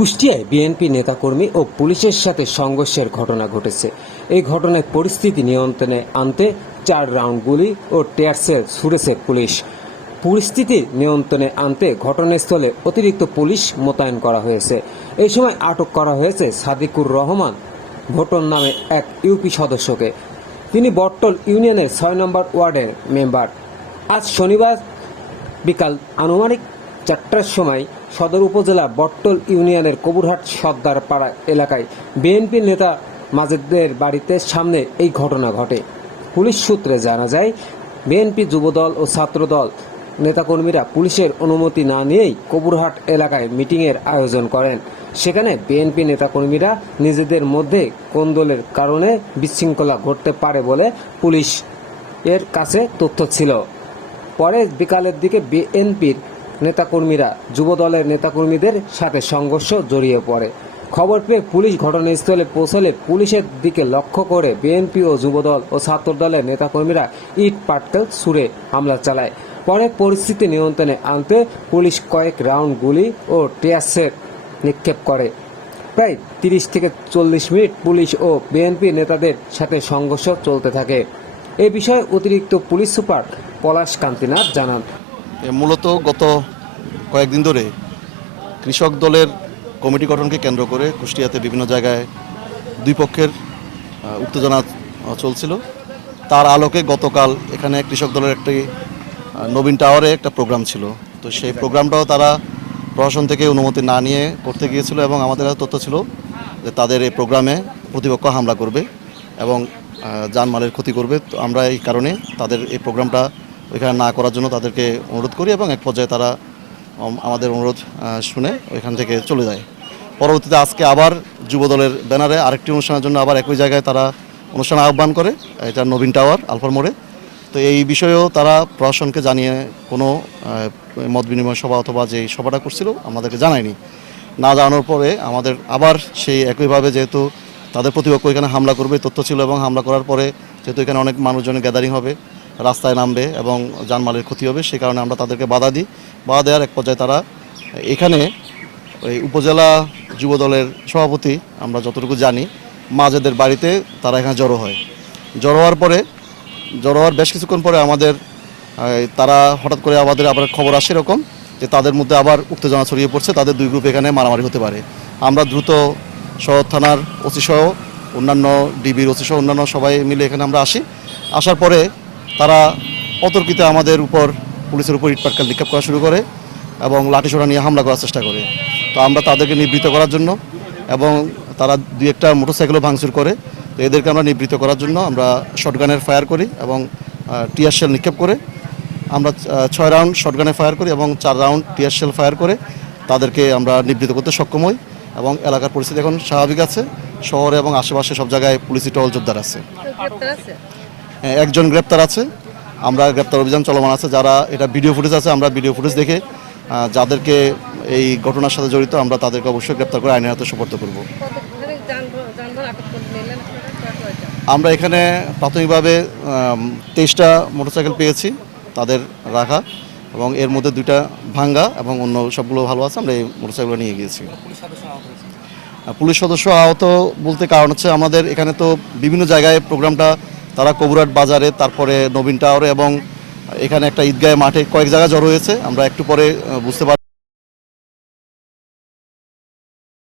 কুষ্টিয়ায় BNP নেতাকর্মী ও পুলিশের সাথে সংঘর্ষের ঘটনা ঘটেছে। এই ঘটনায় পরিস্থিতি নিয়ন্ত্রণে আনতে 4 রাউন্ড গুলি ও টিয়ার সেল ছুড়েছে পুলিশ। পরিস্থিতি নিয়ন্ত্রণে আনতে ঘটনাস্থলে অতিরিক্ত পুলিশ মোতায়েন করা হয়েছে। এই সময় আটক করা হয়েছে সাদিকুর রহমান ভোটন নামে এক ইউপি সদস্যকে। তিনি বটতল ইউনিয়নের 6 নম্বর ওয়ার্ডের মেম্বার। আজ শনিবার বিকাল আনুমানিক 4টার সময় সদর উপজেলা বটতল ইউনিয়নের কবুরহাট সর্দারপাড়া এলাকায় বিএনপি নেতা মাজেদের বাড়িতে সামনে এই ঘটনা ঘটে। পুলিশ সূত্রে জানা যায়, বিএনপি যুবদল ও ছাত্রদল নেতাকর্মীরা পুলিশের অনুমতি না নিয়েই কবুরহাট এলাকায় মিটিংয়ের আয়োজন করেন। সেখানে বিএনপি নেতাকর্মীরা নিজেদের মধ্যে কোন্দলের কারণে বিশৃঙ্খলা ঘটতে পারে বলে পুলিশ এর কাছে তথ্য ছিল। পরে বিকালের দিকে বিএনপির নেতাকর্মীরা যুবদলের নেতাকর্মীদের সাথে সংঘর্ষ জড়িয়ে পড়ে। খবর পেয়ে পুলিশ ঘটনাস্থলে পৌঁছলে পুলিশের দিকে লক্ষ্য করে বিএনপি ও যুবদল ও ছাত্রদলের নেতাকর্মীরা ইট পাটকেল ছুড়ে হামলা চালায়। পরে পরিস্থিতি নিয়ন্ত্রণে আনতে পুলিশ কয়েক রাউন্ড গুলি ও টিয়ার সেল নিক্ষেপ করে। প্রায় 30 থেকে 40 মিনিট পুলিশ ও বিএনপি নেতাদের সাথে সংঘর্ষ চলতে থাকে। এ বিষয়ে অতিরিক্ত পুলিশ সুপার পলাশ কান্তিনাথ জানান, মূলত গত কয়েকদিন ধরে কৃষক দলের কমিটি গঠনকে কেন্দ্র করে কুষ্টিয়াতে বিভিন্ন জায়গায় দুই পক্ষের উত্তেজনা চলছিল। তার আলোকে গতকাল এখানে কৃষক দলের একটি নবীন টাওয়ারে একটা প্রোগ্রাম ছিল। তো সেই প্রোগ্রামটাও তারা প্রশাসন থেকে অনুমতি না নিয়ে করতে গিয়েছিল এবং আমাদের কাছে তথ্য ছিল যে তাদের এই প্রোগ্রামে প্রতিপক্ষ হামলা করবে এবং জানমালের ক্ষতি করবে। তো আমরা এই কারণে তাদের এই প্রোগ্রামটা ওইখানে না করার জন্য তাদেরকে অনুরোধ করি এবং এক পর্যায়ে তারা আমাদের অনুরোধ শুনে ওইখান থেকে চলে যায়। পরবর্তীতে আজকে আবার যুবদলের ব্যানারে আরেকটি অনুষ্ঠানের জন্য আবার একই জায়গায় তারা অনুষ্ঠান আহ্বান করে, এটা নবীন টাওয়ার আলফার মোড়ে। তো এই বিষয়েও তারা প্রশাসনকে জানিয়ে কোনো মত বিনিময় সভা অথবা যে সভাটা করছিল আমাদেরকে জানায়নি। না জানানোর পরে আমাদের আবার সেই একইভাবে যেহেতু তাদের প্রতিপক্ষ এখানে হামলা করবে তথ্য ছিল এবং হামলা করার পরে যেহেতু এখানে অনেক মানুষজনের গ্যাদারিং হবে, রাস্তায় নামবে এবং জানমালের ক্ষতি হবে, সেই কারণে আমরা তাদেরকে বাধা দিই। বাধা দেওয়ার এক পর্যায়ে তারা এখানে ওই উপজেলা যুবদলের সভাপতি আমরা যতটুকু জানি মাজেদের বাড়িতে তারা এখানে জড়ো হয়। জড়ো হওয়ার বেশ কিছুক্ষণ পরে আমাদের তারা হঠাৎ করে আমাদের আবার খবর আসে এরকম যে তাদের মধ্যে আবার উত্তেজনা ছড়িয়ে পড়ছে, তাদের দুই গ্রুপ এখানে মারামারি হতে পারে। আমরা দ্রুত শহর থানার ওসি সহ অন্যান্য ডিবির ওসি সহ অন্যান্য সবাই মিলে এখানে আমরা আসার পরে তারা অতর্কিতে আমাদের উপর পুলিশের উপর ইটপাটকেল নিক্ষেপ করা শুরু করে এবং লাঠিসোঁটা নিয়ে হামলা করার চেষ্টা করে। তো আমরা তাদেরকে নিবৃত্ত করার জন্য এবং তারা দুই একটা মোটরসাইকেলও ভাঙচুর করে, তো এদেরকে আমরা নিবৃত্ত করার জন্য আমরা শটগানের ফায়ার করি এবং টিয়ার শেল নিক্ষেপ করে আমরা 6 রাউন্ড শটগানে ফায়ার করি এবং 4 রাউন্ড টিয়ার শেল ফায়ার করে তাদেরকে আমরা নিবৃত্ত করতে সক্ষম হই এবং এলাকার পরিস্থিতি এখন স্বাভাবিক আছে। শহরে এবং আশেপাশে সব জায়গায় পুলিশি টহল জোরদার আছে। একজন গ্রেপ্তার আছে, আমরা গ্রেপ্তার অভিযান চলমান আছে। যারা এটা ভিডিও ফুটেজ আছে, আমরা ভিডিও ফুটেজ দেখে যাদেরকে এই ঘটনার সাথে জড়িত আমরা তাদেরকে অবশ্যই গ্রেপ্তার করে আইনের হাতে সোপর্দ করব। আমরা এখানে প্রাথমিকভাবে 23টা মোটরসাইকেল পেয়েছি তাদের রাখা এবং এর মধ্যে 2টা ভাঙ্গা এবং অন্য সবগুলো ভালো আছে। আমরা এই মোটরসাইকেল নিয়ে গিয়েছি। পুলিশ সদস্য আহত বলতে কারণ হচ্ছে আমাদের এখানে তো বিভিন্ন জায়গায় প্রোগ্রামটা তারা কবুরহাট বাজারে, তারপরে নবীন টাওয়ারে এবং এখানে একটা ঈদগাহ মাঠে কয়েক জায়গায় জড়ো হয়েছে। আমরা একটু পরে বুঝতে পারি